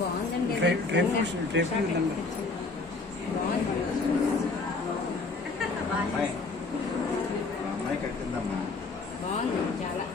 బాగుందండి. బాగుంది చాలా.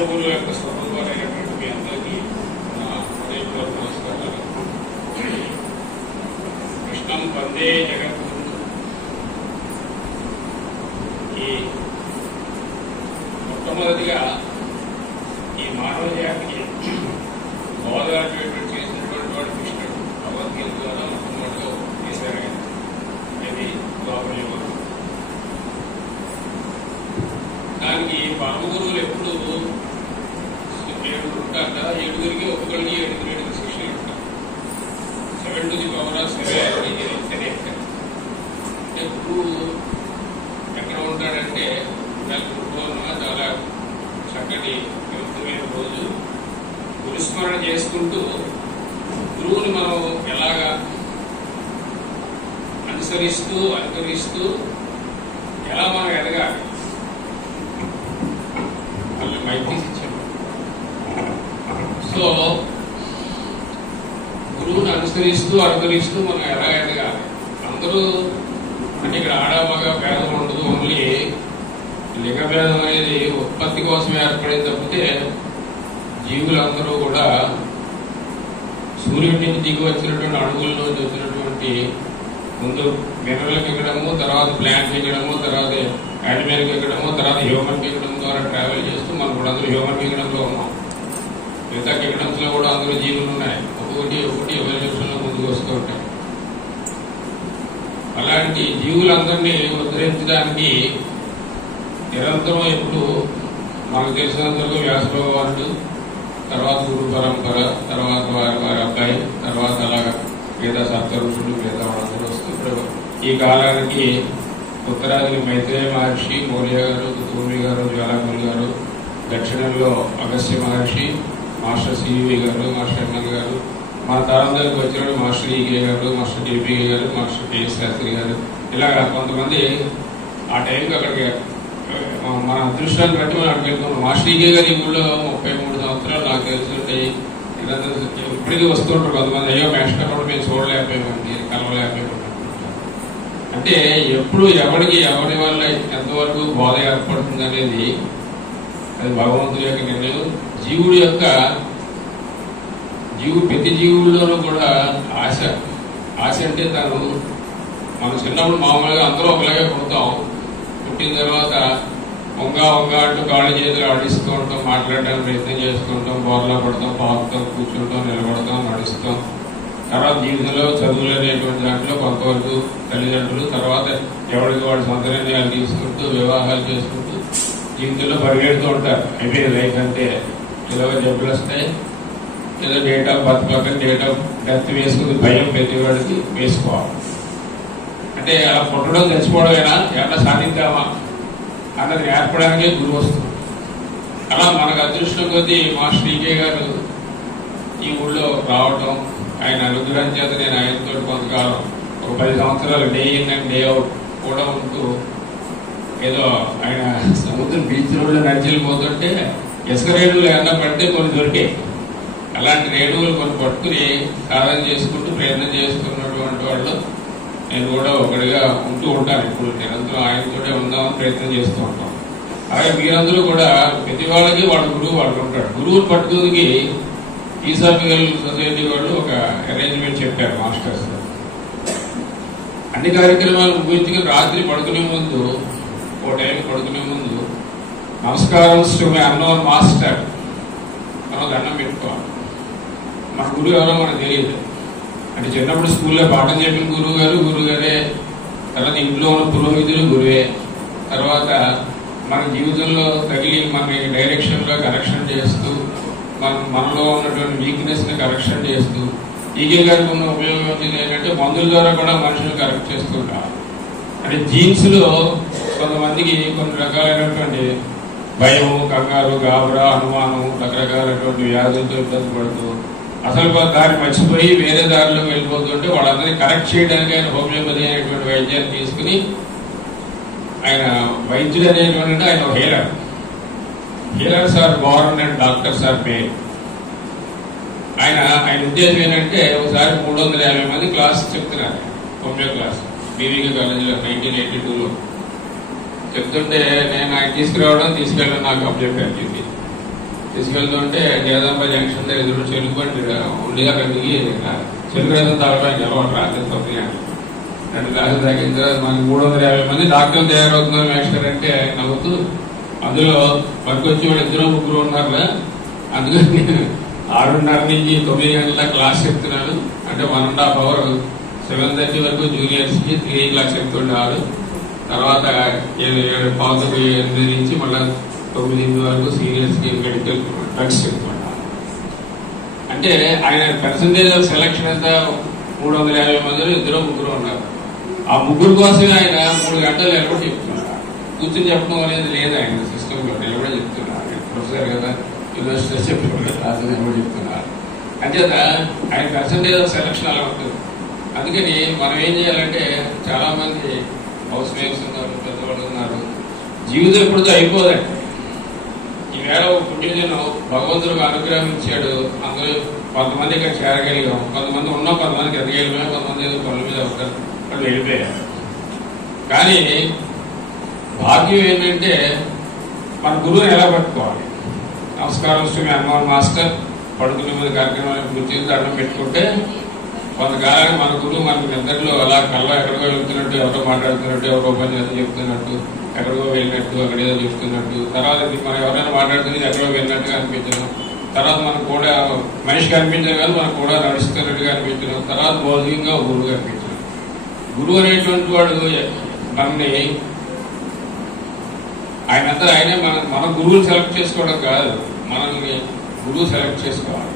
గురువుల యొక్క స్వరూపాలైనటువంటి మీ అందరికీ నా హృదయపూర్వక నమస్కారాలు. కృష్ణం వందే జగద్గురు. ఈ మొట్టమొదటిగా ఈ మానవ జాతికి బోధనటువంటి చేసినటువంటి వాడు కృష్ణుడు. భగవద్గీత ద్వారా మొట్టమొదటిగా చేశారు. ఇది ద్వాపరయుగం. దానికి పరమ గురువులు ఎప్పుడు 7 ఉంటారు కదా, 7గురికి ఒక్కొక్కరికి 7 శిక్షలు ఉంటారు. 7 to the power of 7 అంటే గురువు ఎక్కడ ఉంటాడంటే గురువు చాలా చక్కటి పవిత్రమైన రోజు గురుస్మరణ చేసుకుంటూ గురువుని మనం ఎలాగా అనుకరిస్తూ ఎలా మనం ఎదగాలి వాళ్ళు మైత్రీస్ ఇచ్చారు. సో గురువుని అనుకరిస్తూ మనం ఎలా ఎదగాలి. అందరూ అంటే ఇక్కడ ఆడమగ భేదం ఉండదు. ఓన్లీ లింగ భేదం అనేది ఉత్పత్తి కోసమే ఏర్పడింది తప్పితే జీవులందరూ కూడా సూర్యుడి నుంచి దిగి వచ్చినటువంటి అణువుల్లోంచి వచ్చినటువంటి ముందు మినరల్కి ఎక్కడము, తర్వాత ప్లాంట్కి ఎక్కడము, తర్వాత యానిమల్కి ఎక్కడము, తర్వాత హ్యూమన్ కింగ్డమ్ ద్వారా ట్రావెల్ చేస్తూ మనం కూడా అందరూ హ్యూమన్ కింగ్డమ్ లో ఉన్నాం. మిగతా కింగ్డమ్స్ లో కూడా అందరూ జీవులు ఉన్నాయి. ఒక్కొక్కటి ఎవల్యూషన్ లో ముందుకు వస్తూ ఉంటాయి. అలాంటి జీవులందరినీ ఉద్ధరించడానికి నిరంతరం ఎప్పుడు మనకు తెలిసినంతవరకు వ్యాస భగవానుడు, తర్వాత గురు పరంపర, తర్వాత వారి అబ్బాయి, తర్వాత అలాగా మిగతా సప్త ఋషులు, మిగతా వాళ్ళందరూ వస్తూ ఇప్పుడు ఈ కాలానికి ఉత్తరాదిని మైత్రేయ మహర్షి, మౌర్య గారు, తూమి గారు, జ్వాలాముని గారు, దక్షిణంలో అగస్త్య మహర్షి, మాస్టర్ సివి గారు, మాస్టర్ ఎన్ఎల్ గారు, మన తరందరికి వచ్చిన మాస్టర్ ఈకే గారు, మాస్టర్ డిపి గారు, మాస్టర్ కేఎస్ శాస్త్రి గారు, ఇలాగా కొంతమంది ఆ టైంకి అక్కడికి మన అదృష్టాన్ని బట్టి మనం అక్కడికి వెళ్తున్నాం. మాస్టర్ ఈకే గారు ఈ ఊళ్ళో 33 సంవత్సరాలు నాకు తెలిసి ఇప్పటికీ వస్తూ ఉంటారు కొంతమంది. అయ్యో మాస్టర్ కూడా మేము చూడలేకపోయామండి, కలవలేకపోయాం. అంటే ఎప్పుడు ఎవరి వల్ల ఎంతవరకు బోధ ఏర్పడుతుంది అనేది అది భగవంతుడి యొక్క నిర్ణయం. ప్రతి జీవుల్లోనూ కూడా ఆశ అంటే మనం చిన్నప్పుడు మామూలుగా అందరూ ఒకలాగే పుడతాం. పుట్టిన తర్వాత వంగ అంటూ కాళ్ళు చేతులు ఆడిస్తూ ఉంటాం, మాట్లాడడానికి ప్రయత్నం చేస్తూ ఉంటాం, బోర్లా పడతాం, పాకుతాం, కూర్చుంటాం, నిలబడతాం, నడుస్తాం. తర్వాత జీవితంలో చదువులు అనేటువంటి దాంట్లో కొంతవరకు తల్లిదండ్రులు, తర్వాత ఎవరికి వాడు సొంత నిర్ణయాలు తీసుకుంటూ వివాహాలు చేసుకుంటూ జీవితంలో పరిగెడుతూ ఉంటారు. అయిపోయింది లైఫ్ అంటే. ఏదో జబ్బులు వస్తాయి, ఏదో డేట్ ఆఫ్ బర్త్ పక్కన డేట్ ఆఫ్ డెత్ వేసుకుని భయం ప్రతివాడికి వేసుకోవాలి. అంటే అలా పుట్టడం చచ్చిపోవడమేనా, ఏమన్నా సాధిద్దామా అన్నది నేర్పడానికే గురువు వస్తుంది. అలా మనకు అదృష్టం కొద్దీ మాస్టర్ ఈకే గారు ఈ ఊళ్ళో రావటం, ఆయన అనుగ్రహం చేత నేను ఆయనతో కొంతకాలం ఒక 10 సంవత్సరాలు day in and day out కూడా ఉంటూ, ఏదో ఆయన సముద్రం బీచ్ రోడ్లో నడిచెళ్ళిపోతుంటే ఇసుక రేణువులు ఏమన్నా పడితే కొన్ని దొరికాయి. అలాంటి రేణువులు కొన్ని పట్టుకుని సాధన చేసుకుంటూ ప్రయత్నం చేసుకున్నటువంటి వాళ్ళు నేను కూడా ఒకటిగా ఉంటూ ఉంటాను. ఇప్పుడు నిరంతరం ఆయనతోనే ఉందామని ప్రయత్నం చేస్తూ ఉంటాం. అలాగే మీరందరూ కూడా ప్రతి వాళ్ళకి వాళ్ళ గురువు వాళ్ళు ఉంటాడు. గురువుని పట్టుకుని ఈసాఫికల్ సొసైటీ వాళ్ళు ఒక అరేంజ్మెంట్ చెప్పారు మాస్టర్స్. అన్ని కార్యక్రమాలు ముగించుకుని రాత్రి పడుకునే ముందు ఓ టైం పడుకునే ముందు నమస్కారం టు మై అన్నోన్ మాస్టర్ మనం దండం పెట్టుకోవాలి. మన గురువు ఎవరో మనకు తెలియదు. అంటే చిన్నప్పుడు స్కూల్లో పాఠం చెప్పిన గురువు గారే, తర్వాత ఇంట్లో ఉన్న పురోహితులు గురువే, తర్వాత మన జీవితంలో తగిలి మనకి డైరెక్షన్ లో కరెక్షన్ చేస్తూ మనలో ఉన్నటువంటి వీక్నెస్ ని కరెక్షన్ చేస్తూ ఈగే గారికి ఉన్న ఉపయోగం ఏంటంటే మందుల ద్వారా కూడా మనుషులు కరెక్ట్ చేస్తుంటారు. అంటే జీన్స్ లో కొంతమందికి కొన్ని రకాలైనటువంటి భయము, కంగారు, గాబరా, అనుమానం, రకరకాలైనటువంటి వ్యాధులతో ఇబ్బంది పడుతూ అసలు దారి మర్చిపోయి వేరే దారిలో వెళ్ళిపోతుంటే వాళ్ళందరినీ కరెక్ట్ చేయడానికి ఆయన హోమియోపతి అనేటువంటి వైద్యాన్ని తీసుకుని ఆయన వైద్యుడు అనేటువంటి ఆయన healers are born and doctors are paid. ఆయన ఉద్దేశం ఏంటంటే ఒకసారి 350 మంది క్లాస్ చెప్తున్నారు, హోమియో క్లాస్ బీవీకే కాలేజీలో 1982లో చెప్తుంటే నేను ఆయన తీసుకెళ్ళడం నాకు అప్పచెప్పాను. చెప్పి తీసుకెళ్తుంటే జగదాంబ జంక్షన్ ఎదురు చెలుగుబండి ఉండిగా దిగి చెలుగు రథం తాగడానికి అలవాటు రాత్రి 9 గంటలు 2 క్లాసులు తాగిన తర్వాత మనకి 350 మంది డాక్టర్లు తయారవుతున్నారు మేస్టర్ అంటే నవ్వుతూ, అందులో పనికొచ్చి వాళ్ళు 2-3 ఉన్నారుగా, అందుకని 6:30 నుంచి 9 గంటల క్లాస్ చెప్తున్నాను. అంటే 1.5 hour 7:30 వరకు జూనియర్స్ కి 3 క్లాస్ చెప్తుండారు. తర్వాత 7:15 నుంచి మళ్ళా 9 వరకు సీనియర్స్ కి మెడికల్ డ్రగ్స్ చెప్తుంటారు. అంటే ఆయన పర్సంటేజ్ ఆఫ్ సెలక్షన్ అంతా 350 మందిలో 2-3 ఉన్నారు. ఆ 3 కోసమే ఆయన 3 గంటలు నిలబడి చెప్తున్నారు. కూర్చొని చెప్పడం అనేది లేదు ఆయన సిస్టమ్ లో, నిలబడి చెప్తున్నారు. ప్రొఫెసర్ కదా, యూనివర్సిటీ చెప్తున్నారు, క్లాస్ నిలబడి చెప్తున్నారు. అంచేత ఆయన పర్సంటేజ్ ఆఫ్ సెలక్షన్ అలా ఉంటుంది. అందుకని మనం ఏం చేయాలంటే, చాలా మంది హౌస్ వైఫ్స్ ఉన్నారు, పెద్దవాళ్ళు ఉన్నారు, జీవితం ఎప్పుడుతో అయిపోదండి. ఈవేళ పుట్టినదినం భగవంతుడికి అనుగ్రహం ఇచ్చాడు. అందరూ కొంతమంది ఇక్కడ చేరగలిగాం, కొంతమంది ఉన్నాం, కొంతమందికి ఎదగలిగాం, కొంతమంది పనుల మీద వాళ్ళు వెళ్ళిపోయారు. కానీ భాగ్యం ఏంటంటే మన గురువుని ఎలా పట్టుకోవాలి. నమస్కారం టు మై అన్నోన్ మాస్టర్ పడుకునే ముందు కార్యక్రమాన్ని గుర్తి దండం పెట్టుకుంటే కొంతకాలానికి మన గురువు మనకు నిద్రలో అలా కళ్ళ ఎక్కడికో వెళ్తున్నట్టు, ఎవరో మాట్లాడుతున్నట్టు, ఎవరో ఉపన్యాసం చెప్తున్నట్టు, ఎక్కడికో వెళ్ళినట్టు, అక్కడ ఏదో చెప్తున్నట్టు, తర్వాత మనం ఎవరైనా మాట్లాడుతున్నది ఎక్కడో వెళ్ళినట్టుగా అనిపించడం, తర్వాత మనకు కూడా మనిషికి అనిపించదు కానీ మనకు కూడా నడుస్తున్నట్టుగా అనిపించడం, తర్వాత భౌతికంగా గురువుగా అనిపించడం. గురువు అనేటువంటి వాడు మనని ఆయనే మన గురువుని సెలెక్ట్ చేసుకోవడం కాదు, మనల్ని గురువు సెలెక్ట్ చేసుకోవాలి.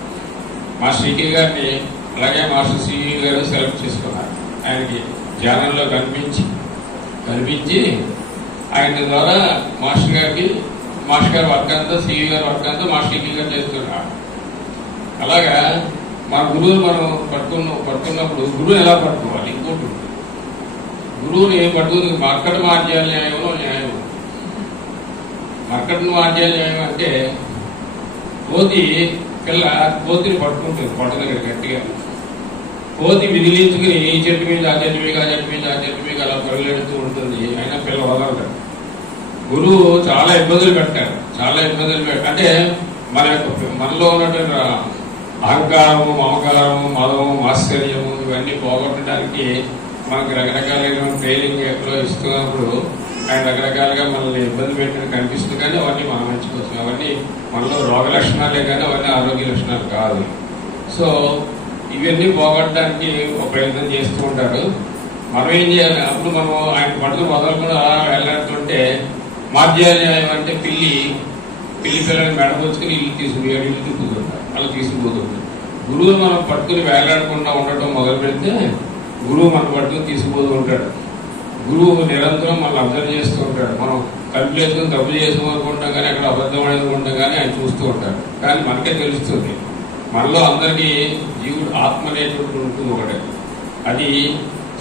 మాస్టర్ ఈకే గారిని అలాగే మాస్టర్ సిఈ గారు సెలెక్ట్ చేసుకున్నారు. ఆయనకి ధ్యానంలో కనిపించి ఆయన ద్వారా మాస్టర్ గారి వర్క్ అంతా, సిఈ గారి వర్క్ అంతా మాస్టర్ ఈకే గారు చేస్తున్నారు. అలాగా మన గురువుని మనం పట్టుకున్నప్పుడు గురువుని ఎలా పట్టుకోవాలి ఇంకోటి, గురువుని పట్టుకుని మర్కట మార్జాల న్యాయంలో న్యాయం. మర్కట మార్జాల న్యాయం అంటే కోతిని పట్టుకుంటుంది పొట్ట దగ్గర గట్టిగా. కోతి విదిలించుకుని ఈ చెట్టు మీద ఆ చెట్టు మీద ఆ చెట్టు మీద ఆ చెట్టు మీద అలా పరుగులెడుతూ ఉంటుంది. అయినా పిల్ల వదలదు. గురువు చాలా ఇబ్బందులు పెట్టారు. అంటే మనలో ఉన్నటువంటి అహంకారము, మమకారము, మదము, ఆశ్చర్యము ఇవన్నీ పోగొట్టడానికి మనకు రకరకాలైన ట్రైనింగ్ ఎక్కడో ఇస్తున్నప్పుడు ఆయన రకరకాలుగా మనల్ని ఇబ్బంది పెట్టిన కనిపిస్తుంది. కానీ అవన్నీ మన మంచి కోసం, అవన్నీ మనలో రోగ లక్షణాలే కానీ అవన్నీ ఆరోగ్య లక్షణాలు కాదు. సో ఇవన్నీ పోగొట్టడానికి ఒక ప్రయత్నం చేస్తూ ఉంటారు. మనం ఏం చేయాలి, అప్పుడు మనం ఆయన పట్టుకుని వదలకుండా అలా వెళ్ళాడుతుంటే మార్జాన్యాయం అంటే పిల్లి పిల్లని మెడపొచ్చుకుని ఇల్లు తిప్పుతుంటారు, అలా తీసుకుపోతుంది. గురువుని మనం పట్టుకుని వేలాడకుండా ఉండటం మొదలు పెడితే గురువు మనం పట్టుకుని తీసుకుపోతూ ఉంటాడు. గురువు నిరంతరం మనల్ని అబ్జర్వ్ చేస్తూ ఉంటాడు. మనం కళ్ళు చేసుకుని తప్పు చేసాం అనుకుంటాం కానీ అక్కడ అబద్ధం అనుకుంటాం కానీ ఆయన చూస్తూ ఉంటాడు. కానీ మనకే తెలుస్తుంది మనలో అందరికీ జీవుడు ఆత్మ అనేటువంటి ఉంటుంది ఒకటే. అది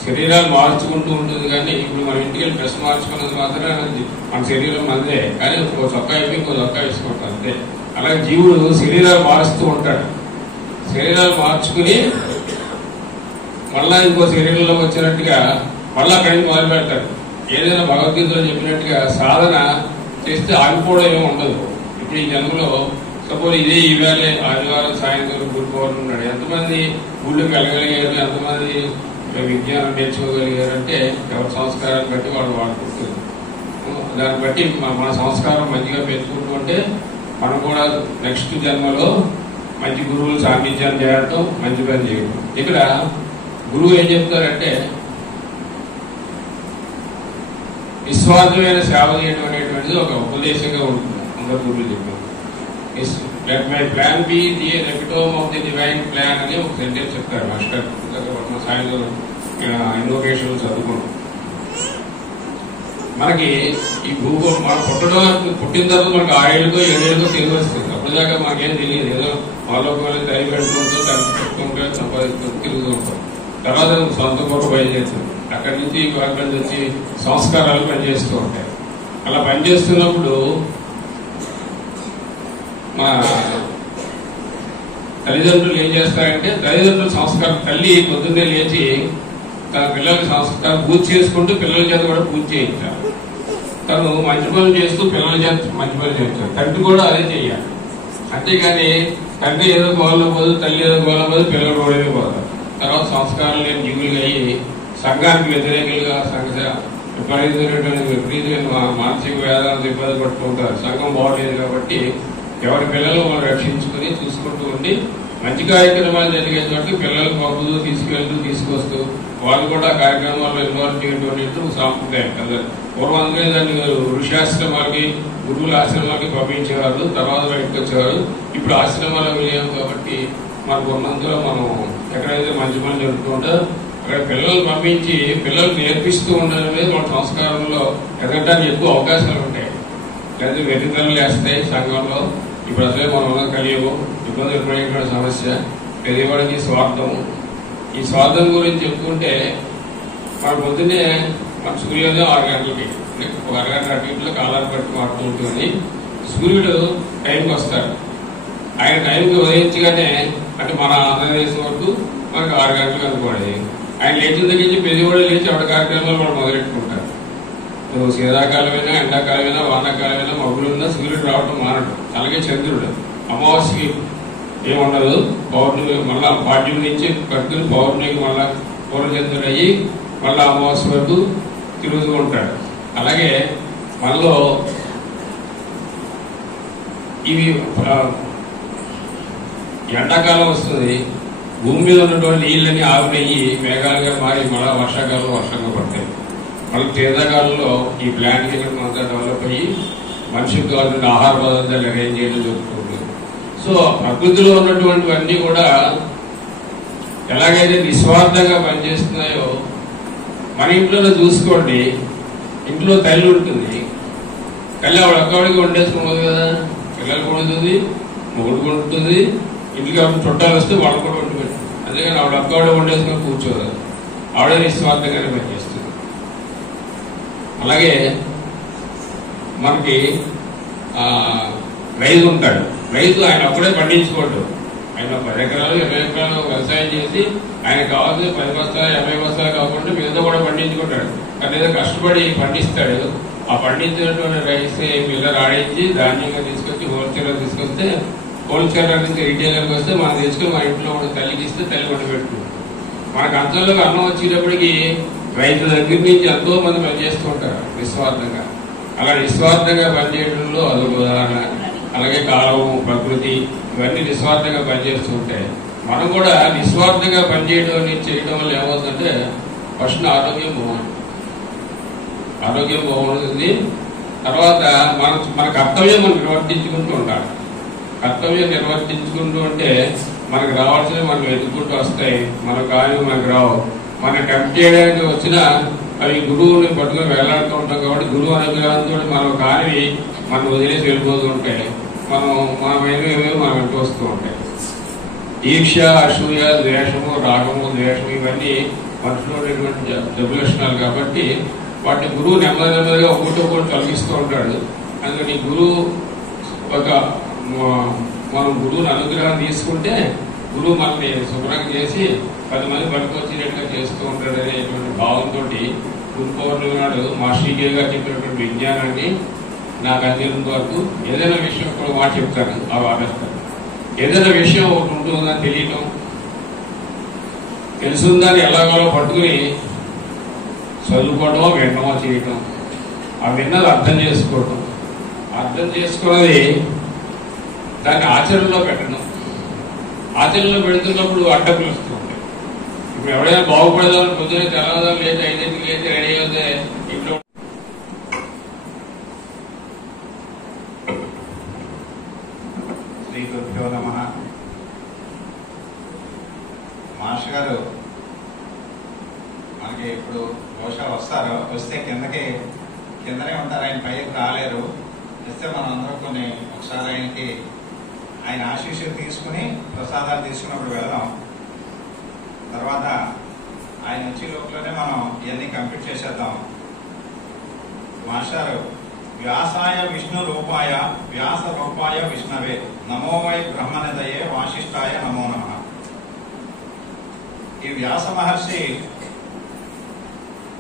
శరీరాలు మార్చుకుంటూ ఉంటుంది. కానీ ఇప్పుడు మనం ఇంటికి వెళ్ళి డ్రెస్ మార్చుకున్నది మాత్రమే మన శరీరం మనదే, కానీ ఒక చొక్కా అయిపోయి ఇంకో చొక్కా వేసుకుంటాం అంతే. అలాగే జీవుడు శరీరాలు మారుస్తూ ఉంటాడు. శరీరాలు మార్చుకుని మళ్ళా ఇంకో శరీరంలో వచ్చినట్టుగా మళ్ళా అక్కడి నుంచి మొదలు పెడతాడు. ఏదైనా భగవద్గీతలో చెప్పినట్టుగా సాధన చేస్తే ఆగిపోవడం ఏమి ఉండదు. ఇప్పుడు ఈ జన్మలో సపోజ్ ఇదే ఈవేళ ఆదివారం సాయంత్రం గురు పౌర్ణమి ఉన్నాడు, ఎంతమంది ఊళ్ళోకి వెళ్ళగలిగారు, ఎంతమంది విజ్ఞానం నేర్చుకోగలిగారు అంటే ఎవరి సంస్కారాన్ని బట్టి వాళ్ళు వాడుకుంటుంది. దాన్ని బట్టి మన సంస్కారం మంచిగా పెంచుకుంటూ ఉంటే మనం కూడా నెక్స్ట్ జన్మలో మంచి గురువులు సాన్నిధ్యాన్ని చేయడం, మంచి పని చేయడం. ఇక్కడ గురువు ఏం చెప్తారంటే నిస్వార్థమైన సేవ చేయడం అనేటువంటిది ఒక ఉపదేశంగా ఉంటుంది. అందరు గురువులు చెప్పారు, let my plan be the epitome of the divine plan అని ఒక సెంటెన్స్ చెప్తారు మాస్టర్. సాయంత్రం ఇన్నోవేషన్ చదువుకుంటాం. మనకి ఈ భూగోళం మనం పుట్టిన తర్వాత మనకు 6 ఏళ్ళకో 7 ఏళ్ళకో తెలివి వస్తుంది. అప్పటిదాకా మాకేం తెలియదు, ఏదో వాళ్ళకి వాళ్ళు తయారు పెట్టుకుంటూ పెట్టుకుంటూ సంపాదిస్తూ తిరుగుతూ ఉంటాం. తర్వాత సొంత కొరకు బయలుదేరుతాం. అక్కడి నుంచి అక్కడి నుంచి సంస్కారాలు పనిచేస్తూ ఉంటాయి. అలా పనిచేస్తున్నప్పుడు మా తల్లిదండ్రులు ఏం చేస్తారంటే తల్లిదండ్రుల సంస్కారం, తల్లి పొద్దున్నే లేచి తన పిల్లలకి సంస్కారం పూజ చేసుకుంటూ పిల్లల చేత కూడా పూజ చేయించాలి. తను మంచి పనులు చేస్తూ పిల్లల చేత మంచి పనులు చేయించాలి. తండ్రి కూడా అదే చెయ్యాలి. అంతేగాని తండ్రి ఏదో గోళ్ళ పోదు, తల్లి ఏదో గోళ్ళ పోదు, పిల్లలు గోడమే పోతారు. తర్వాత సంస్కారం లేని జీవులుగా అయ్యి సంఘానికి వ్యతిరేకులుగా విపరీతమైన మానసిక వేదాలను ఇబ్బంది పడుతూ ఉంటారు. సంఘం బాగోలేదు కాబట్టి ఎవరి పిల్లలు వాళ్ళు రక్షించుకుని చూసుకుంటూ ఉండి మంచి కార్యక్రమాలు జరిగే చోటు పిల్లలు పంపుతూ తీసుకెళ్తూ తీసుకొస్తూ వాళ్ళు కూడా కార్యక్రమాల్లో ఇన్వాల్వ్ చేయడం సాంప్రదాయం కదా. పూర్వంగా దాన్ని ఋషాశ్రమాలకి గురువుల ఆశ్రమాలకి పంపించేవారు, తర్వాత బయటకు వచ్చేవారు. ఇప్పుడు ఆశ్రమాలకు వెళ్ళాము కాబట్టి మనకు ఉన్నందులో మనం ఎక్కడైతే మంచి పనులు జరుగుతుంటో అక్కడ పిల్లలు పంపించి పిల్లలు నేర్పిస్తూ ఉండడం అనేది మన సంస్కారంలో ఎదగడానికి ఎక్కువ అవకాశాలు ఉంటాయి. లేదా వెతికలు వేస్తాయి సంఘంలో. ఇప్పుడు అసలే మనం కలియవు ఇబ్బంది ఎదుర్కొనే సమస్య పెరిగేవాడికి స్వార్థం. ఈ స్వార్థం గురించి చెప్పుకుంటే మన పొద్దున్నే మన సూర్యోదయం 6 గంటలకి, ఒక అరగంట అటు ఇంట్లో కాలాన్ని బట్టి మారుతూ ఉంటుంది. సూర్యుడు టైంకి వస్తాడు. ఆయన టైంకి ఉదయించగానే అంటే మన ఆంధ్రప్రదేశ్ వరకు మనకు 6 గంటలకు అనుకోండి. ఆయన లేచిన దగ్గర నుంచి పెద్దవాళ్ళు లేచి ఆవిడ కార్యక్రమాలు వాళ్ళు మొదలెట్టుకుంటారు. శీతాకాలమైనా ఎండాకాలమైనా వానాకాలమైనా మబ్బులున్నా సూర్యుడు రావడం మానడు. అలాగే చంద్రుడు అమావాస్యకి ఏముండదు, పౌర్ణమి మళ్ళా పాడ్యం నుంచి కట్టుకుని పౌర్ణమికి మళ్ళా పూర్వచంద్రుడు అయ్యి మళ్ళా అమావాస్య వరకు తిరుగుతూ ఉంటాడు. అలాగే మనలో ఇవి ఎండాకాలం వస్తుంది, భూమి మీద ఉన్నటువంటి నీళ్ళని ఆవిరయ్యి మేఘాలుగా మారి మళ్ళా వర్షాకాలంలో వర్షంగా పడతాయి. మళ్ళీ శీతాకాలంలో ఈ ప్లాంట్ అంతా డెవలప్ అయ్యి మనిషికి కావాల్సిన ఆహార పదార్థాలు అరేంజ్ చేయడం జరుగుతుంది. సో ప్రకృతిలో ఉన్నటువంటివన్నీ కూడా ఎలాగైతే నిస్వార్థంగా పనిచేస్తున్నాయో మన ఇంట్లోనే చూసుకోండి. ఇంట్లో తల్లి ఉంటుంది, తల్లి ఆవిడ అక్కడికి వండేసుకున్నది కదా, పిల్లలు వండుతుంది, మొగుడు వండుతుంది, ఇంటికి ఆవిడ చుట్టాలు వస్తే వాళ్ళు కూడా వండి పెడుతుంది. అందుకని ఆవిడ అక్కడే వండేసుకొని కూర్చోదు, ఆవిడే నిస్వార్థంగానే పనిచేస్తుంది. అలాగే మనకి రైతు ఉంటాడు. రైతు ఆయన అప్పుడే పండించుకోడు. ఆయన 10 ఎకరాలు 20 ఎకరాలు వ్యవసాయం చేసి ఆయన కావాల్సిన 10 బస్తాలు 50 బస్తాలు కాకుండా మిగతా కూడా పండించుకుంటాడు. కానీ ఏదో కష్టపడి పండిస్తాడు. ఆ పండించినటువంటి రైస్ మిల్లర్ ఆడించి ధాన్యంగా తీసుకొచ్చి హోల్సేలర్ తీసుకొస్తే హోల్సేలర్ నుంచి రిటైలర్కి వస్తే మనం తెచ్చుకుని మన ఇంట్లో ఉన్న తల్లికి ఇస్తే తల్లి వండి పెట్టుకుంటాం. మనకు అంతలోకి అన్నం వచ్చేటప్పటికి రైతు దగ్గర నుంచి ఎంతో మంది పనిచేస్తూ ఉంటారు నిస్వార్థంగా. అలా నిస్వార్థంగా పనిచేయడంలో అదొక ఉదాహరణ. అలాగే కాలం, ప్రకృతి ఇవన్నీ నిస్వార్థంగా పనిచేస్తూ ఉంటాయి. మనం కూడా నిస్వార్థంగా పనిచేయడం చేయడం వల్ల ఏమవుతుందంటే ఫస్ట్ ఆరోగ్యం బాగుంటుంది. తర్వాత మన కర్తవ్యం మనం నిర్వర్తించుకుంటూ ఉండాలి. కర్తవ్యం నిర్వర్తించుకుంటూ ఉంటే మనకు రావాల్సినవి మనం వెతుక్కుంటూ వస్తాయి. మనకు కానీ మనకు రావు. మనం టెంప్ట్ చేయడానికి వచ్చినా అవి గురువుని పట్టుకుని వెళ్లాడుతూ ఉంటాం కాబట్టి గురువు అనుగ్రహంతో మనం కానివి మనం వదిలేసి వెళ్ళిపోతూ ఉంటాయి. మనమేమేమో మనం వెంట వస్తూ ఉంటాయి. ఈర్ష్య, అసూయ, ద్వేషము, రాగము, ద్వేషము ఇవన్నీ మనసులో ఉండేటువంటి జబ్బు లక్షణాలు కాబట్టి వాటిని గురువు నెమ్మదిగా ఒకటి తొలగిస్తూ ఉంటాడు. అందుకని గురువు మనం గురువుని అనుగ్రహం తీసుకుంటే గురువు మనల్ని శుభ్రంగా చేసి 10 మంది పట్టుకొచ్చినట్టుగా చేస్తూ ఉంటాడు అనేటువంటి భావంతో గురు పౌర్ణమి నాడు మాస్టర్ కే గారు చెప్పినటువంటి విజ్ఞానాన్ని నాకు అందినంత వరకు ఏదైనా విషయం కూడా మాట చెప్తాను అవి ఆగేస్తాను. ఏదైనా విషయం ఒకటి ఉంటుందని తెలియటం, తెలుసుందని ఎలాగోలో పట్టుకుని చదువుకోవడమో వినడమో చేయటం, ఆ విన్నది అర్థం చేసుకోవటం, అర్థం చేసుకున్నది దాన్ని ఆచరణలో పెట్టడం, ఆచరణలో పెడుతున్నప్పుడు అడ్డకులు వస్తూ ఉంటాయి. ఇప్పుడు ఎవడైనా బాగుపడదామని పొద్దున తెల్లవారు లేదు 5ంటికి లేదు రెడీ అవుతే ఇంట్లో శ్రీ గురుభ్యో నమః. మాస్టర్ గారు మనకి ఇప్పుడు బహుశా వస్తారు, వస్తే కిందనే ఉంటారు, ఆయన పైకి రాలేరు. వస్తే మనం అందరం కొన్ని ఒకసారి ఆయనకి ఆయన ఆశీస్సులు తీసుకుని ప్రసాదాలు తీసుకున్నప్పుడు వెళ్దాం. తర్వాత ఆయన వచ్చే లోపలనే మనం ఇవన్నీ కంప్లీట్ చేసేద్దాం. మాస్టర్ వ్యాసాయ విష్ణు రూపాయ వ్యాస రూపాయ విష్ణవే నమో వై బ్రహ్మనిదయే వాసిష్ఠాయ నమో నమః. ఈ వ్యాస మహర్షి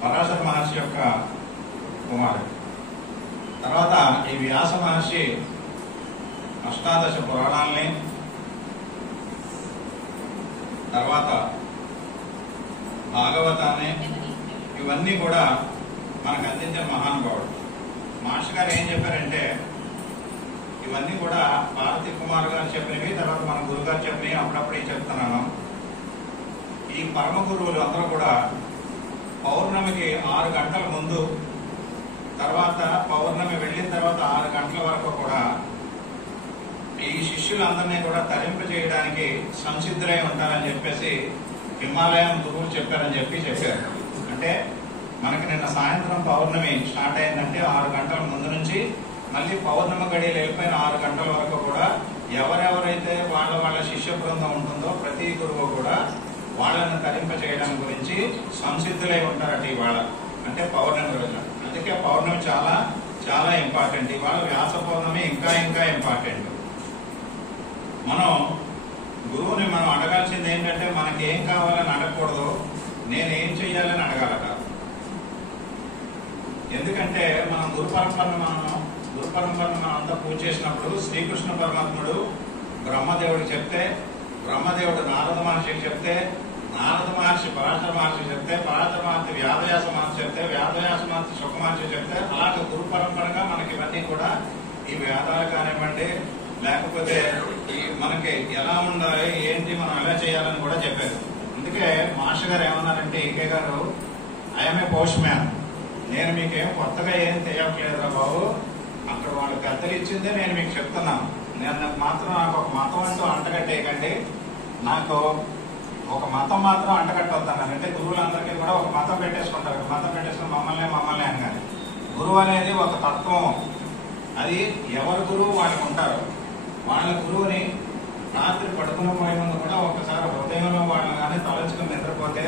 పరాశర మహర్షి యొక్క కుమారుడు. తర్వాత ఈ వ్యాస మహర్షి అష్టాదశ పురాణాలని, తర్వాత భాగవతాన్ని, ఇవన్నీ కూడా మనకు అందించిన మహానుభావుడు. మాస్టర్ గారు ఏం చెప్పారంటే, ఇవన్నీ కూడా పార్వతీ కుమార్ గారు చెప్పినవి, తర్వాత మన గురుగారు చెప్పినవి అప్పుడప్పుడు చెప్తున్నాను. ఈ పరమ గురువులు అందరూ కూడా పౌర్ణమికి 6 గంటల ముందు, తర్వాత పౌర్ణమి వెళ్ళిన తర్వాత 6 గంటల వరకు కూడా ఈ శిష్యులందరినీ కూడా తరింప చేయడానికి సంసిద్ధులై ఉంటారని చెప్పేసి హిమాలయం గురువులు చెప్పారని చెప్పారు. అంటే మనకి నిన్న సాయంత్రం పౌర్ణమి స్టార్ట్ అయిందంటే 6 గంటల ముందు నుంచి మళ్ళీ పౌర్ణమి గడియలు వెళ్ళిపోయిన 6 గంటల వరకు కూడా ఎవరెవరైతే వాళ్ళ శిష్య బృందం ఉంటుందో ప్రతి గురువు కూడా వాళ్ళని తరింప చేయడం గురించి సంసిద్ధులై ఉంటారట ఇవాళ, అంటే పౌర్ణమి రోజున. అందుకే పౌర్ణమి చాలా చాలా ఇంపార్టెంట్. ఇవాళ వ్యాస పౌర్ణమి ఇంకా ఇంకా ఇంపార్టెంట్. మనం గురువుని మనం అడగాల్సింది ఏంటంటే, మనకి ఏం కావాలని అడగకూడదు, నేనేం చెయ్యాలని అడగాలట. ఎందుకంటే మనం గురు పరంపరను మనం అంతా పూజ చేసినప్పుడు శ్రీకృష్ణ పరమాత్ముడు బ్రహ్మదేవుడికి చెప్తే, బ్రహ్మదేవుడు నారద మహర్షికి చెప్తే, నారద మహర్షి పరాశర మహర్షి చెప్తే, పరాశర మహర్షి వ్యాసవ్యాస మహర్షి చెప్తే, వ్యాసవ్యాస మహర్షి శుక మహర్షి చెప్తే, అలాగే గురు పరంపరగా మనకి ఇవన్నీ కూడా ఈ వేదాలు కానివ్వండి, లేకపోతే ఈ మనకి ఎలా ఉండాలి ఏంటి మనం ఎలా చేయాలని కూడా చెప్పారు. అందుకే మాస్టర్ గారు ఏమన్నారంటే, ఈకే గారు ఐఎమ్ ఏ పోస్ట్ మ్యాన్, నేను మీకేం కొత్తగా ఏం తెలియట్లేదురా బాబు, అక్కడ వాళ్ళు పెద్దలు ఇచ్చిందే నేను మీకు చెప్తున్నాను. నాకు ఒక మతం అంటూ అంటగట్టేయకండి, నాకు ఒక మతం మాత్రం అంటగట్టొద్దన్నారు. అంటే గురువులందరికీ కూడా ఒక మతం పెట్టేసుకుంటారు, మతం పెట్టేసుకుని మమ్మల్ని అని. కానీ గురువు అనేది ఒక తత్వం, అది ఎవరి గురువు వాళ్ళకి ఉంటారు. వాళ్ళ గురువుని రాత్రి పడుకుని పోయే ముందు కూడా ఒకసారి హృదయంలో వాళ్ళని కానీ తలంచుకుని నిద్రపోతే,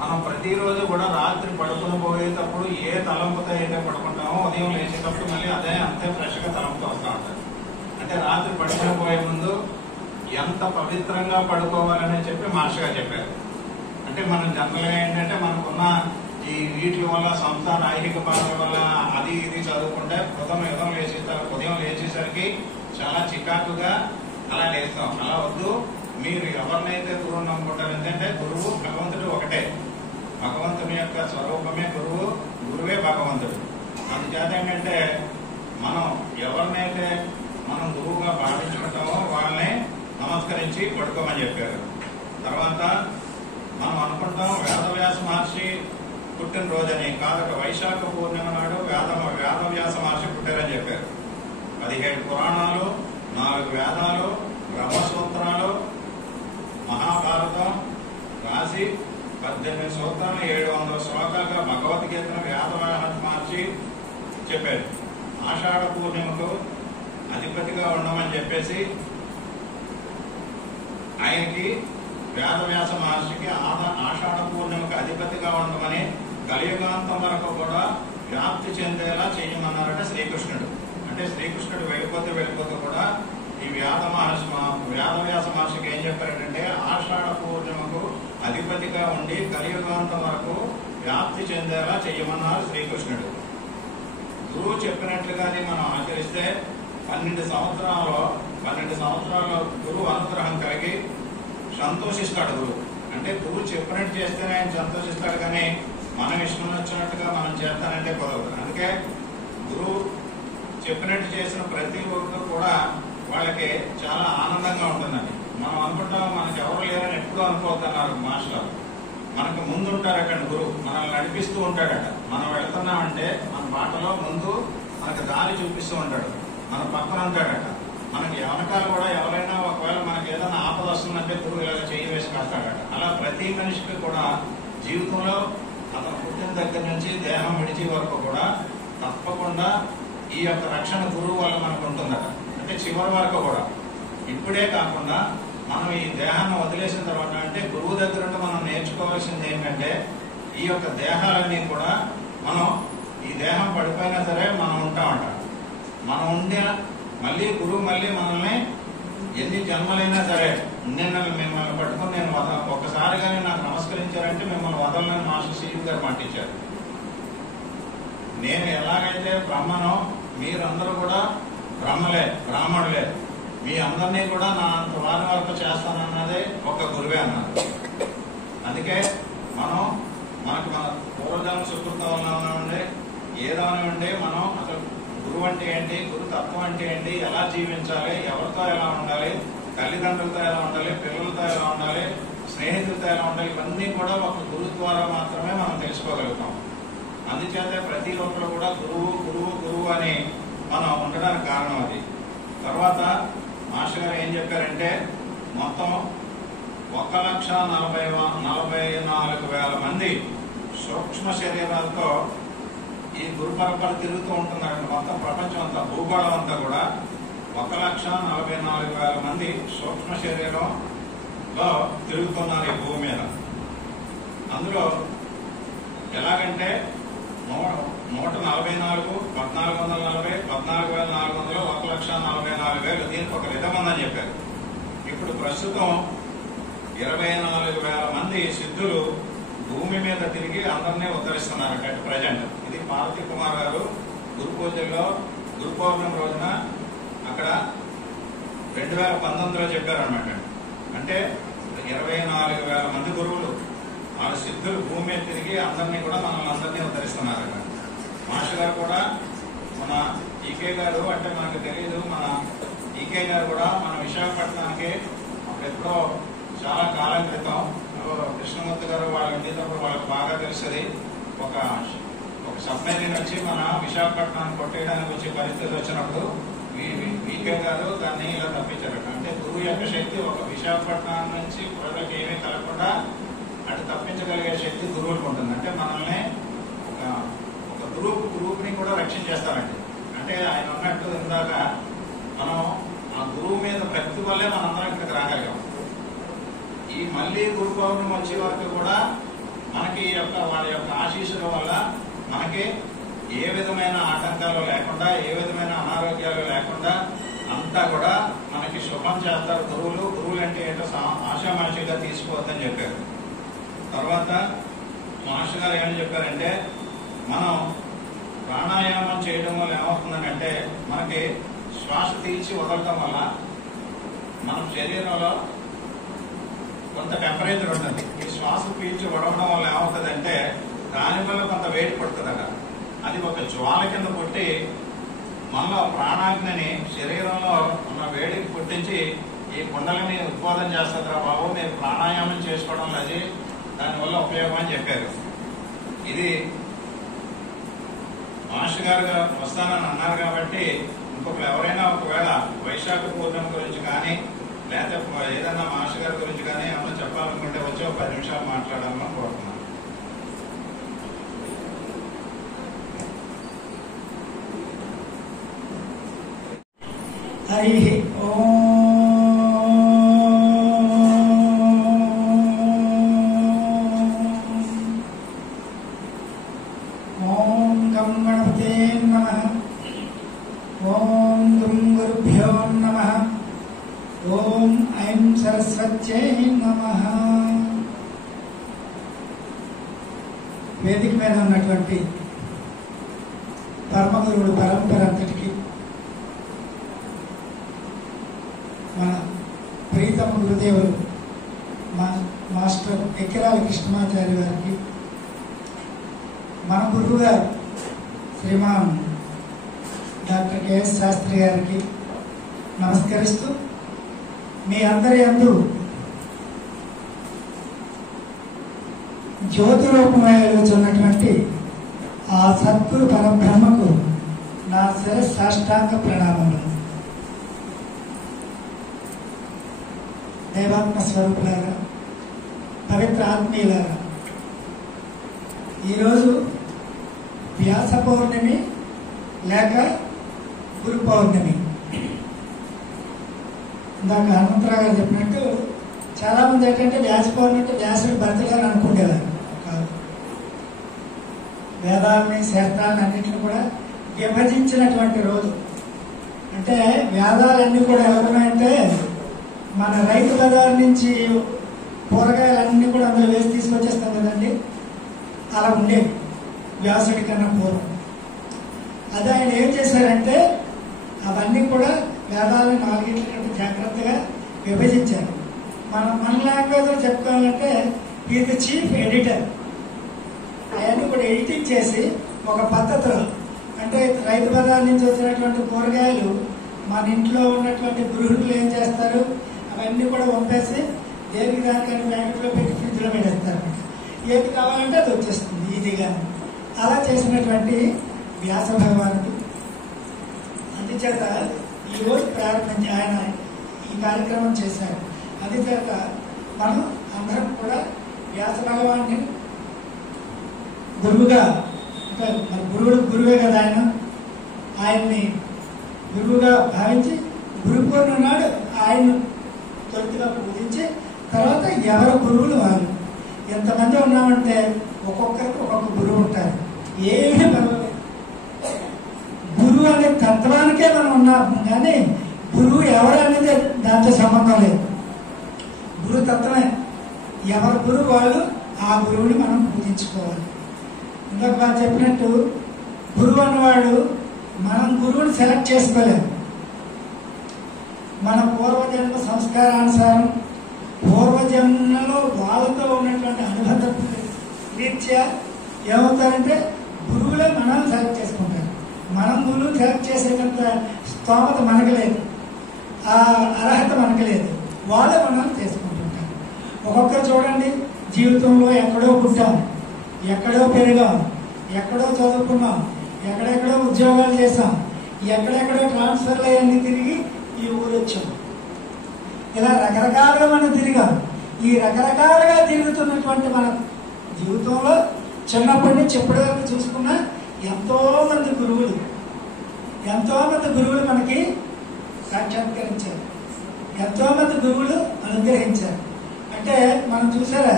మనం ప్రతిరోజు కూడా రాత్రి పడుకుని పోయేటప్పుడు ఏ తలంపుతో అయితే పడుకుంటామో ఉదయం లేచేటప్పుడు మళ్ళీ అదే అంతే ఫ్రెష్ గా తలంపుతో వస్తూ ఉంటారు. అంటే రాత్రి పడుకుని పోయే ముందు ఎంత పవిత్రంగా పడుకోవాలని చెప్పి మాస్టర్ గారు చెప్పారు. అంటే మనం జనరల్ గా ఏంటంటే మనకున్న ఈ వీటి వల్ల సంసార ఐహిక బాధల వల్ల అది ఇది చదువుకుంటే ఉదయం లేచేసరికి చాలా చికాకుగా అలా లేస్తాం. అలా వద్దు, మీరు ఎవరినైతే గురువు నమ్ముకుంటారు, ఎందుకంటే గురువు భగవంతుడు ఒకటే, భగవంతుని యొక్క స్వరూపమే గురువు, గురువే భగవంతుడు. అందుచేత ఏంటంటే మనం ఎవరినైతే మనం గురువుగా భావించుకుంటామో వాళ్ళని నమస్కరించి పడుకోమని చెప్పారు. తర్వాత మనం అనుకుంటాం వేదవ్యాస మహర్షి పుట్టినరోజని, కాదట వైశాఖ పూర్ణిమ నాడు వేదవ్యాస మహర్షి పుట్టారని చెప్పారు. 17 పురాణాలు, 4 వేదాలు, బ్రహ్మసూత్రాలు, మహాభారతం రాసి 18 సూత్రాలు 700 శ్లోకాలుగా భగవద్గీతను వేదవ్యాస మహర్షి చెప్పారు. ఆషాఢ పూర్ణిమకు అధిపతిగా ఉండమని చెప్పేసి ఆయనకి వేదవ్యాస మహర్షికి ఆషాఢ పూర్ణిమకు అధిపతిగా ఉండమని కలియుగాంతం వరకు కూడా వ్యాప్తి చెందేలా చేయమన్నారట శ్రీకృష్ణుడు. అంటే శ్రీకృష్ణుడు వెళ్ళిపోతే కూడా ఈ వేదవ్యాస మహర్షికి ఏం చెప్పారంటే, ఆషాఢ పూర్ణిమకు అధిపతిగా ఉండి కలియుగాంతం వరకు వ్యాప్తి చెందేలా చెయ్యమన్నారు శ్రీకృష్ణుడు. గురువు చెప్పినట్లుగానే మనం ఆచరిస్తే 12 సంవత్సరాల్లో గురువు అనుగ్రహం కలిగి సంతోషిస్తాడు గురువు. అంటే గురువు చెప్పినట్టు చేస్తేనే ఆయన సంతోషిస్తాడు, కానీ మనం ఇష్టం వచ్చినట్టుగా మనం చేస్తానంటే కుదరదు. అందుకే గురువు చెప్పినట్టు చేసిన ప్రతి ఒక్కరు కూడా వాళ్ళకి చాలా ఆనందంగా ఉంటుందండి. మనం అనుకుంటాం మనకు ఎవరు లేరని ఎప్పుడూ అనుకోవద్దన్నారు మాస్టర్. మనకు ముందు ఉంటారట గురువు, మనల్ని నడిపిస్తూ ఉంటాడట. మనం వెళ్తున్నామంటే మన బాటలో ముందు మనకు దారి చూపిస్తూ ఉంటాడు, మన పక్కన ఉంటాడట. మనకి వెనకాల కూడా ఎవరైనా ఒకవేళ మనకి ఏదైనా ఆపద వస్తుందంటే గురువు ఇలాగ చేయి వేసి కాస్తాడట. అలా ప్రతి మనిషికి కూడా జీవితంలో అతను పుట్టిన దగ్గర నుంచి దేహం విడిచి వరకు కూడా తప్పకుండా ఈ యొక్క రక్షణ గురువు వల్ల మనకు ఉంటుందట. అంటే చివరి వరకు కూడా. ఇప్పుడే కాకుండా మనం ఈ దేహాన్ని వదిలేసిన తర్వాత అంటే గురువు దగ్గర ఉండి మనం నేర్చుకోవాల్సింది ఏంటంటే ఈ యొక్క దేహాలన్నీ కూడా మనం ఈ దేహం పడిపోయినా సరే మనం ఉంటామంట. మనం ఉండే మళ్ళీ గురువు మళ్ళీ మనల్ని ఎన్ని జన్మలైనా సరే మిమ్మల్ని పట్టుకుని నేను ఒక్కసారిగానే నాకు నమస్కరించారంటే మిమ్మల్ని వదలని మాస్టర్ సిఇ గారు మాటిచ్చారు. నేను ఎలాగైతే బ్రహ్మనో మీరందరూ కూడా బ్రాహ్మణులే, మీ అందరినీ కూడా నా అంత వారి వరకు చేస్తానన్నదే ఒక గురువే అన్నారు. అందుకే మనకు మన పూర్వజన్మ సుకృతం వల్ల ఏదోనివ్వండి మనం అసలు గురువు అంటే ఏంటి, గురు తత్వం అంటే ఏంటి, ఎలా జీవించాలి, ఎవరితో ఎలా ఉండాలి, తల్లిదండ్రులతో ఎలా ఉండాలి, పిల్లలతో ఎలా ఉండాలి, స్నేహితులతో ఎలా ఉండాలి, ఇవన్నీ కూడా ఒక గురువు ద్వారా మాత్రమే మనం తెలుసుకోగలుగుతాం. అందుచేత ప్రతి ఒక్కరు కూడా గురువు గురువు గురువు అని మనం ఉండడానికి కారణం అది. తర్వాత మాస్టర్ గారు ఏం చెప్పారంటే మొత్తం 1,44,000 మంది సూక్ష్మ శరీరాలతో ఈ గురు పరంపర తిరుగుతూ ఉంటున్నారండి. మొత్తం ప్రపంచం అంతా, భూగోళం అంతా కూడా 1,44,000 మంది సూక్ష్మ శరీరంలో తిరుగుతున్నారు ఈ భూమి మీద. అందులో ఎలాగంటే 144, 1,440, 14,400, 1,44,000 దీనికి ఒక రిధం ఉందని చెప్పారు. ఇప్పుడు ప్రస్తుతం 24,000 మంది సిద్ధులు భూమి మీద తిరిగి అందరినీ ఉద్ధరిస్తున్నారు అట్ ప్రజెంట్. ఇది పార్వతీ కుమార్ గారు గురు పూజల్లో గురు పౌర్ణమి రోజున అక్కడ 2019లో చెప్పారనమాట. అంటే 24,000 మంది గురువులు వాళ్ళ సిద్ధులు భూమి మీద తిరిగి అందరినీ కూడా మనల్ని అందరినీ ఉద్ధరిస్తున్నారు. మాస్టర్ గారు కూడా మన ఈకే గారు అంటే మనకు తెలియదు, మన ఈకే గారు కూడా మన విశాఖపట్నానికి ఎప్పుడో చాలా కాలం క్రితం కృష్ణమూర్తి గారు వాళ్ళు ఉండేటప్పుడు వాళ్ళకి బాగా తెలుస్తుంది. ఒక సబ్మెరీన్ వచ్చి మన విశాఖపట్నాన్ని కొట్టేయడానికి వచ్చే పరిస్థితి వచ్చినప్పుడు వీకే గారు దాన్ని ఇలా తప్పించారు. అంటే గురువు యొక్క శక్తి ఒక విశాఖపట్నం నుంచి ప్రజలకు ఏమీ కలగకుండా అటు తప్పించగలిగే శక్తి గురువులకు ఉంటుంది. అంటే మనల్ని ఒక గ్రూప్ ని కూడా రక్షణ చేస్తారండి. అంటే ఆయన ఉన్నట్టు ఇందాక మనం ఆ గురువు మీద భక్తి వల్లే మనందరం ఇక్కడికి రాగలిగాం. ఈ మళ్ళీ గురు పౌర్ణమి వచ్చే వరకు కూడా మనకి వాళ్ళ యొక్క ఆశీస్సుల వల్ల మనకి ఏ విధమైన ఆటంకాలు లేకుండా, ఏ విధమైన అనారోగ్యాలు లేకుండా అంతా కూడా మనకి శుభం చేస్తారు గురువులు. గురువులు అంటే ఏంటో ఆశామాషిగా తీసుకోవద్దని చెప్పారు. తర్వాత మాస్టర్ గారు ఏమని చెప్పారంటే మనం ప్రాణాయామం చేయడం వల్ల ఏమవుతుందంటే మనకి శ్వాస తీర్చి వదలటం వల్ల మన శరీరంలో కొంత టెంపరేచర్ ఉంటుంది. ఈ శ్వాస పీల్చి వడవడం వల్ల ఏమవుతుందంటే దానివల్ల కొంత వేడి పడుతుందట. అది ఒక జ్వాల కింద పుట్టి మనలో ప్రాణాగ్నిని శరీరంలో ఉన్న వేడికి పుట్టించి ఈ కుండలని ఉత్పాదన చేస్తుందిరా బాబు, మీరు ప్రాణాయామం చేసుకోవడం అది దానివల్ల ఉపయోగం అని చెప్పారు. ఇది మాస్టర్ గారు వస్తానని అన్నారు కాబట్టి ఇంకొకరు ఎవరైనా ఒకవేళ వైశాఖ పూర్ణమి గురించి కానీ లేకపోతే ఏదైనా మాస్టర్ గారి గురించి కానీ ఏమన్నా చెప్పాలనుకుంటే వచ్చి ఒక 10 నిమిషాలు మాట్లాడాలని కోరుతున్నాను. హరి ఓం. ఓం గం గణపతే నమః. ఓం గుం గురుభ్యో నమః. ఓం ఐం సరస్వత్యై నమః. వేదిక మీద ఉన్నటువంటి పరమ గురువుల పరంపర అంతటికి మన ప్రీతమ గురుదేవులు మాస్టర్ ఎక్కిరాల కృష్ణమాచార్య గారికి, మన గురువు గారు శ్రీమాన్ డాక్టర్ కెఎస్ శాస్త్రి గారికి నమస్కరిస్తూ, మీ అందరి యందు జ్యోతి రూపమై వెలుగుతున్నటువంటి ఆ సద్గురు పరబ్రహ్మకు నా శిరస్సాష్టాంగ ప్రణామములు. దైవాత్మ స్వరూపులారా, పవిత్ర ఆత్మీయులారా, ఈరోజు వ్యాస పౌర్ణమి లేక గురు పౌర్ణమి. ఇందాక హనుమంతరావు గారు చెప్పినట్టు చాలామంది ఏంటంటే వ్యాస పౌర్ణమి అంటే వ్యాసుడు బర్త్డే అని అనుకుంటేవారు కాదు. వేదాలని శాస్త్రాలను అన్నింటిని కూడా విభజించినటువంటి రోజు. అంటే వేదాలన్నీ కూడా ఎవరున్నాయంటే మన రైతు బజార్ నుంచి కూరగాయలన్నీ కూడా అందులో వేసి తీసుకొచ్చేస్తాం కదండి, అలా ఉండేవి వ్యాసుడి కన్నా పూర్వం. అది ఆయన ఏం చేశారంటే అవన్నీ కూడా వేదాలను 4 కంటే జాగ్రత్తగా విభజించారు. మన లాంగ్వేజ్లో చెప్పుకోవాలంటే ఈజ్ చీఫ్ ఎడిటర్. అవన్నీ కూడా ఎడిటింగ్ చేసి ఒక పద్ధతిలో, అంటే రైతు బజార్ నుంచి వచ్చినటువంటి కూరగాయలు మన ఇంట్లో ఉన్నటువంటి గృహిణులు ఏం చేస్తారు, అవన్నీ కూడా పంపేసి దేనికి దానికని ప్యాకెట్లో పెట్టి ఫ్రిడ్జ్లో పెట్టేస్తారు. ఏది కావాలంటే అది వచ్చేస్తుంది ఈజీగా. అలా చేసినటువంటి వ్యాస భగవానుడు. అందుచేత ఈరోజు ప్రారంభించి ఆయన ఈ కార్యక్రమం చేశారు. అందుచేత మనం అందరం కూడా వ్యాస భగవాన్ని గురువుగా, అంటే మన గురువే కదా ఆయన్ని గురువుగా భావించి గురు పౌర్ణమి నాడు ఆయన్ను తొలిగా పూజించి తర్వాత ఎవరు గురువులు వాళ్ళు. ఎంతమంది ఉన్నామంటే ఒక్కొక్కరికి ఒక్కొక్క గురువు ఉంటారు. ఏమీ పర్వాలేదు, గురువు అనే తత్వానికే మనం ఉన్నాము, కానీ గురువు ఎవరు అనేది దాంతో సంబంధం లేదు. గురు తత్వమే, ఎవరు గురువు వాళ్ళు ఆ గురువుని మనం పూజించుకోవాలి. ఇందాక వాళ్ళు చెప్పినట్టు గురువు అన్నవాడు మనం గురువుని సెలెక్ట్ చేసుకోలేము. మన పూర్వజన్మ సంస్కారానుసారం పూర్వజన్మలో వాళ్ళతో ఉన్నటువంటి అనుబంధ రీత్యా ఏమవుతారంటే గురువులే మనం సెలెక్ట్ చేసుకుంటారు. మనం గురువుని సెలెక్ట్ చేసేటంత స్తోమత మనకు లేదు, ఆ అర్హత మనకు లేదు. వాళ్ళే మనం చేసుకుంటుంటారు. ఒక్కొక్కరు చూడండి, జీవితంలో ఎక్కడో పుట్టాం, ఎక్కడో పెరిగాం, ఎక్కడో చదువుకున్నాం, ఎక్కడెక్కడో ఉద్యోగాలు చేసాం, ఎక్కడెక్కడో ట్రాన్స్ఫర్లు అయ్యి తిరిగి ఈ ఊరు వచ్చాం. ఇలా రకరకాలుగా మనం తిరిగాం. ఈ రకరకాలుగా తిరుగుతున్నటువంటి మన జీవితంలో చిన్నప్పటి నుంచి ఇప్పటి వరకు చూసుకున్న ఎంతో మంది గురువులు మనకి సాక్షాత్కరించారు, ఎంతో మంది గురువులు అనుగ్రహించారు. అంటే మనం చూసారా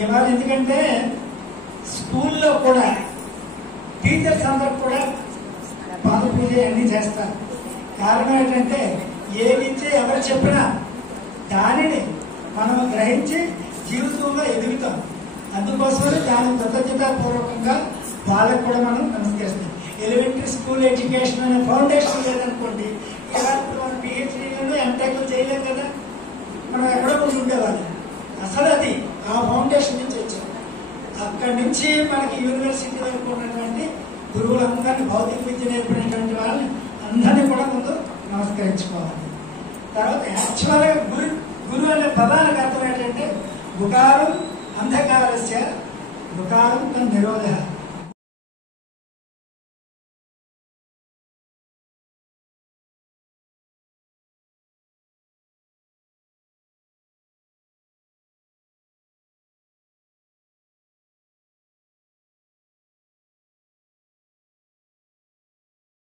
ఇవాళ, ఎందుకంటే స్కూల్లో కూడా టీచర్స్ అందరూ కూడా పాద పూజ అన్నీ చేస్తారు. కారణం ఏంటంటే ఏ విద్య ఎవరు చెప్పినా దానిని మనం గ్రహించి జీవితంలో ఎదుగుతాం. అందుకోసమే దాని కృతజ్ఞతాపూర్వకంగా వాళ్ళకు కూడా మనం నమస్కరిస్తాం. ఎలిమెంటరీ స్కూల్ ఎడ్యుకేషన్ అనే ఫౌండేషన్ లేదనుకోండి, ఇలాంటి మనం పిహెచ్డీలను ఎంటెక్లు చేయలేం కదా, మనం ఎక్కడో ఉండేవాళ్ళం. అసలు అది ఆ ఫౌండేషన్ నుంచి వచ్చాం. అక్కడి నుంచి మనకి యూనివర్సిటీ వరకు ఉన్నటువంటి గురువులందరినీ, భౌతిక విద్య నేర్పినటువంటి వాళ్ళని అందరినీ కూడా ముందు నమస్కరించుకోవాలి. తర్వాత యాక్చువల్గా గురువు అనే పదానికి అర్థం ఏంటంటే గుకారం అంధకారస్య గుకారం నిరోధ.